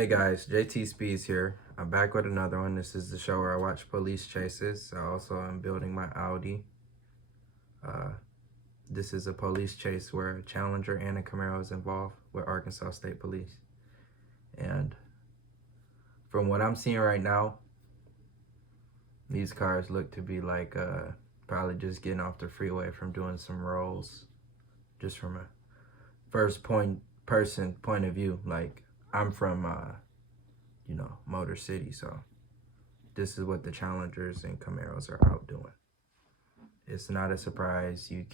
Hey guys, JTSpeeds here. I'm back with another one. This is the show where I watch police chases. I also am building my Audi. This is a police chase where a Challenger and a Camaro is involved with Arkansas State Police. And from what I'm seeing right now, these cars look to be like probably just getting off the freeway from doing some rolls. Just from a first person point of view. Like, I'm from Motor City, so this is what the Challengers and Camaros are out doing. It's not a surprise. You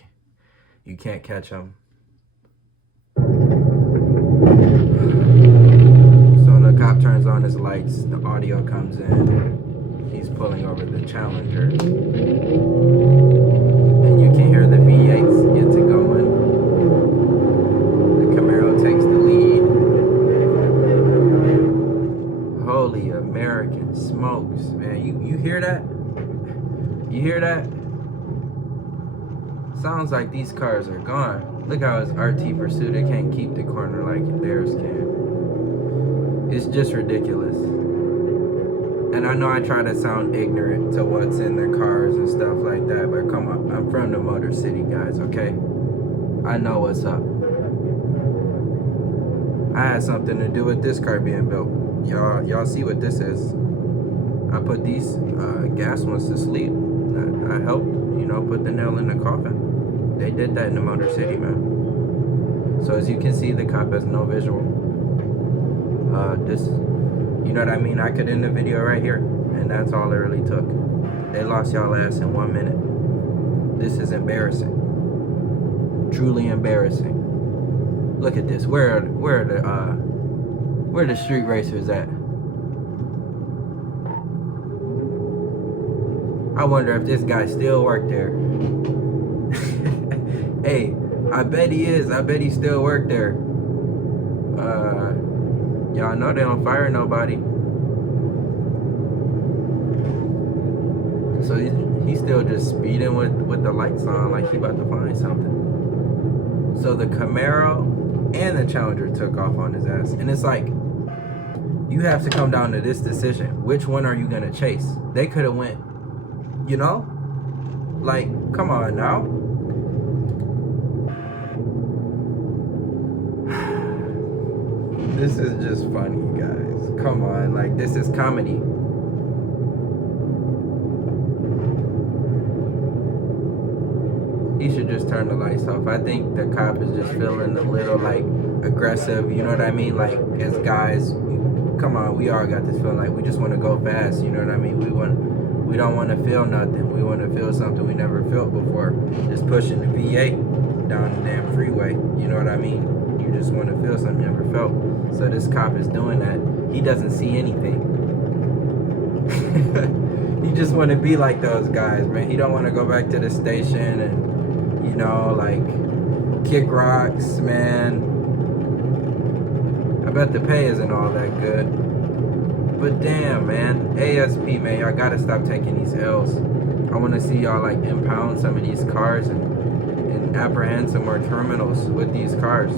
can't catch them. So when the cop turns on his lights, the audio comes in. He's pulling over the Challenger, and you can hear the V8s get to going. The Camaro takes the lead. Holy American smokes, man. You hear that? You hear that? Sounds like these cars are gone. Look how it's RT Pursuit. It can't keep the corner like theirs can. It's just ridiculous. And I know I try to sound ignorant to what's in their cars and stuff like that, but come on. I'm from the Motor City, guys, okay? I know what's up. I had something to do with this car being built. Y'all see what this is. I put these gas ones to sleep. I helped, put the nail in the coffin. They did that in the Motor City, man. So as you can see, the cop has no visual. You know what I mean? I could end the video right here, and that's all it really took. They lost y'all ass in 1 minute. This is embarrassing. Truly embarrassing. Look at this. Where the street racers at? I wonder if this guy still worked there. Hey, I bet he is. I bet he still worked there. Y'all know they don't fire nobody. So he's still just speeding with the lights on like he about to find something. So the Camaro and the Challenger took off on his ass. And it's like, you have to come down to this decision. Which one are you gonna chase? They could have went, like, come on now. This is just funny, guys. Come on, like, this is comedy. He should just turn the lights off. I think the cop is just feeling a little, like, aggressive, you know what I mean? Like, as guys, come on, we all got this feeling like we just want to go fast, you know what I mean? We don't want to feel nothing. We want to feel something we never felt before. Just pushing the V8 down the damn freeway, you know what I mean? You just want to feel something you never felt. So this cop is doing that. He doesn't see anything. He just want to be like those guys, man. He don't want to go back to the station and, like, kick rocks, man. I bet the pay isn't all that good. But damn, man. ASP, man, y'all gotta stop taking these L's. I want to see y'all, like, impound some of these cars and apprehend some more criminals with these cars.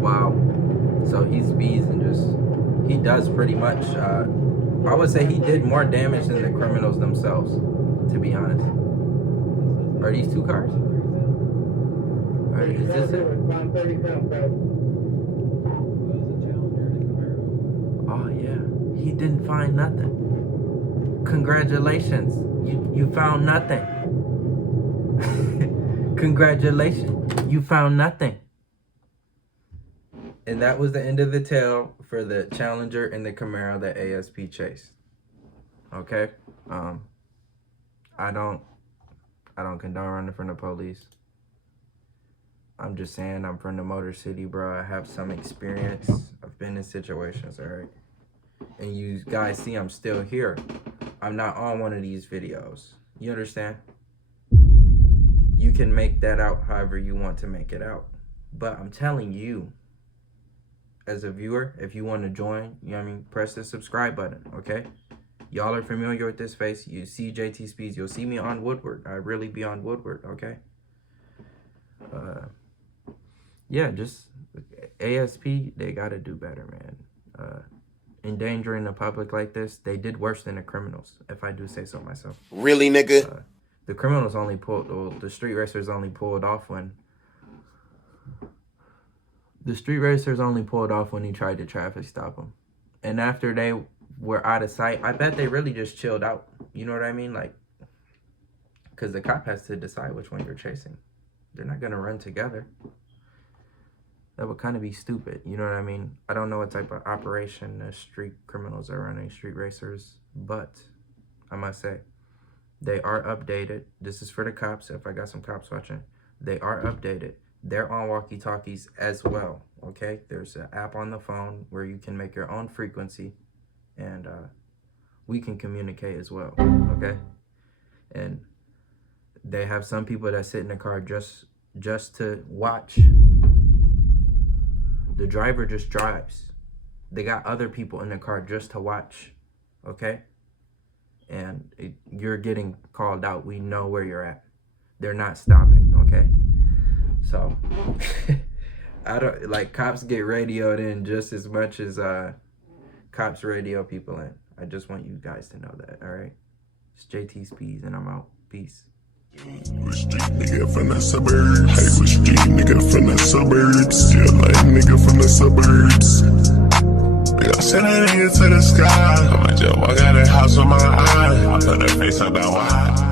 Wow. So he speeds and he does pretty much, I would say he did more damage than the criminals themselves, to be honest. Are these two cars? Is this it? Oh yeah, he didn't find nothing. Congratulations, you found nothing. Congratulations, you found nothing. And that was the end of the tale for the Challenger and the Camaro that ASP chased. Okay? I don't condone running from the police. I'm just saying, I'm from the Motor City, bro. I have some experience. I've been in situations, alright? And you guys see I'm still here. I'm not on one of these videos. You understand? You can make that out however you want to make it out. But I'm telling you, as a viewer, if you want to join, press the subscribe button, okay? Y'all are familiar with this face. You see JTSpeeds. You'll see me on Woodward. I really be on Woodward, okay? yeah, just ASP, they gotta do better, man. Endangering the public like this, they did worse than the criminals, if I do say so myself. Really, nigga? The criminals only pulled, well, the street racers only pulled off when he tried to traffic stop him. And after they were out of sight, I bet they really just chilled out. You know what I mean? Like, because the cop has to decide which one you're chasing. They're not going to run together. That would kind of be stupid. You know what I mean? I don't know what type of operation the street criminals are running, street racers, but I must say, they are updated. This is for the cops, if I got some cops watching. They are updated. They're on walkie-talkies as well, okay? There's an app on the phone where you can make your own frequency, and we can communicate as well, okay? And they have some people that sit in the car just to watch. The driver just drives. They got other people in the car just to watch, okay? And you're getting called out. We know where you're at. They're not stopping, okay? So, I don't, like, cops get radioed in just as much as cops radio people in. I just want you guys to know that, all right? It's JTSpeeds, and I'm out. Peace. Street nigga from the suburbs. Hey, we street nigga from the suburbs. Still like nigga from the suburbs. I send a nigga to the sky. I might just walk out the house with my eye. I put her face up that wide.